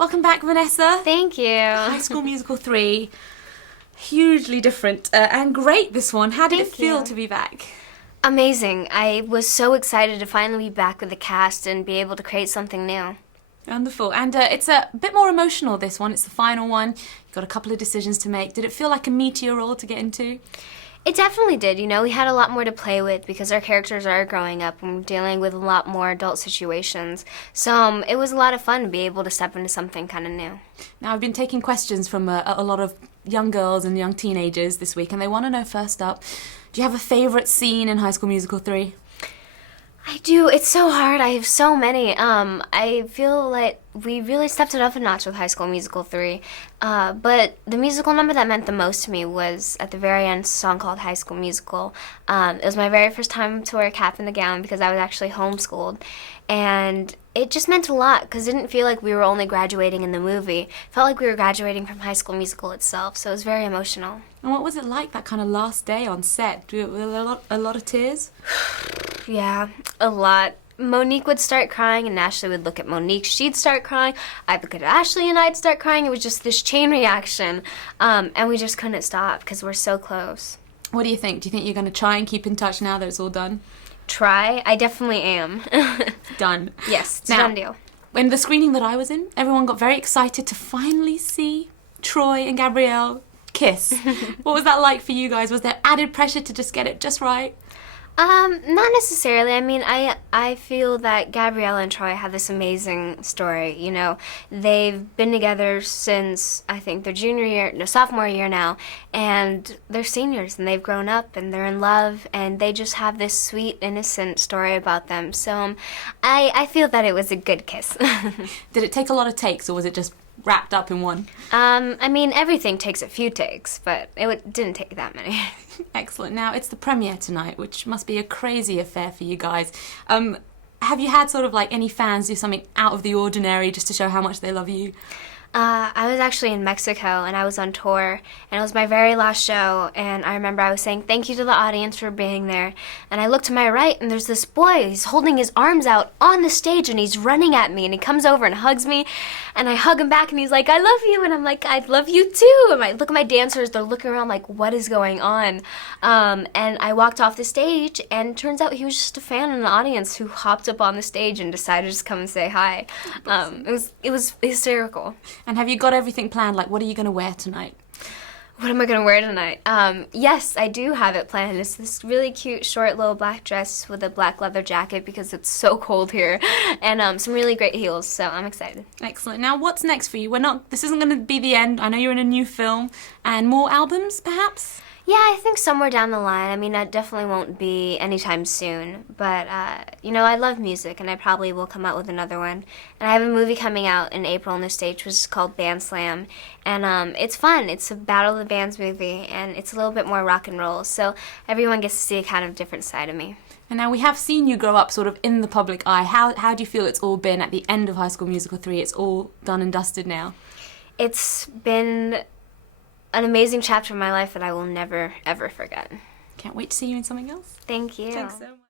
Welcome back, Vanessa. Thank you. High School Musical 3. Hugely different and great, this one. How did it feel to be back? Amazing. I was so excited to finally be back with the cast and be able to create something new. Wonderful. And it's a bit more emotional, this one. It's the final one. You've got a couple of decisions to make. Did it feel like a meteor role to get into? It definitely did. You know, we had a lot more to play with because our characters are growing up and we're dealing with a lot more adult situations. So it was a lot of fun to be able to step into something kind of new. Now, I've been taking questions from a lot of young girls and young teenagers this week, and they want to know, first up, do you have a favourite scene in High School Musical 3? I do. It's so hard. I have so many. I feel like we really stepped it up a notch with High School Musical 3. But the musical number that meant the most to me was at the very end, a song called High School Musical. It was my very first time to wear a cap and a gown because I was actually homeschooled. And it just meant a lot because it didn't feel like we were only graduating in the movie. It felt like we were graduating from High School Musical itself, so it was very emotional. And what was it like, that kind of last day on set? Were there a lot of tears? Yeah, a lot. Monique would start crying and Ashley would look at Monique. She'd start crying. I'd look at Ashley and I'd start crying. It was just this chain reaction. And we just couldn't stop because we're so close. What do you think? Do you think you're going to try and keep in touch now that it's all done? Try? I definitely am. Done. Yes, it's a now, done deal. In the screening that I was in, everyone got very excited to finally see Troy and Gabrielle kiss. What was that like for you guys? Was there added pressure to just get it just right? Not necessarily. I mean, I feel that Gabrielle and Troy have this amazing story. You know, they've been together since, I think, their sophomore year now, and they're seniors, and they've grown up, and they're in love, and they just have this sweet, innocent story about them. So, I feel that it was a good kiss. Did it take a lot of takes, or was it just wrapped up in one? I mean, everything takes a few takes, but it didn't take that many. Excellent. Now, it's the premiere tonight, which must be a crazy affair for you guys. Have you had sort of like any fans do something out of the ordinary just to show how much they love you? I was actually in Mexico and I was on tour and it was my very last show, and I remember I was saying thank you to the audience for being there, and I look to my right and there's this boy, he's holding his arms out on the stage and he's running at me and he comes over and hugs me and I hug him back and he's like, I love you, and I'm like, I love you too, and I look at my dancers, they're looking around like, what is going on? And I walked off the stage and it turns out he was just a fan in the audience who hopped up on the stage and decided to just come and say hi. It was hysterical. And have you got everything planned? Like, what are you going to wear tonight? What am I going to wear tonight? Yes, I do have it planned. It's this really cute, short, little black dress with a black leather jacket because it's so cold here, and some really great heels, so I'm excited. Excellent. Now, what's next for you? This isn't going to be the end. I know you're in a new film, and more albums, perhaps? Yeah, I think somewhere down the line. I mean, that definitely won't be anytime soon, but, you know, I love music, and I probably will come out with another one. And I have a movie coming out in April in the States, which is called Band Slam, and it's fun. It's a Battle of the Bands movie, and it's a little bit more rock and roll, so everyone gets to see a kind of different side of me. And now we have seen you grow up sort of in the public eye. How do you feel it's all been at the end of High School Musical 3? It's all done and dusted now. It's been an amazing chapter in my life that I will never, ever forget. Can't wait to see you in something else. Thank you. Thanks so much.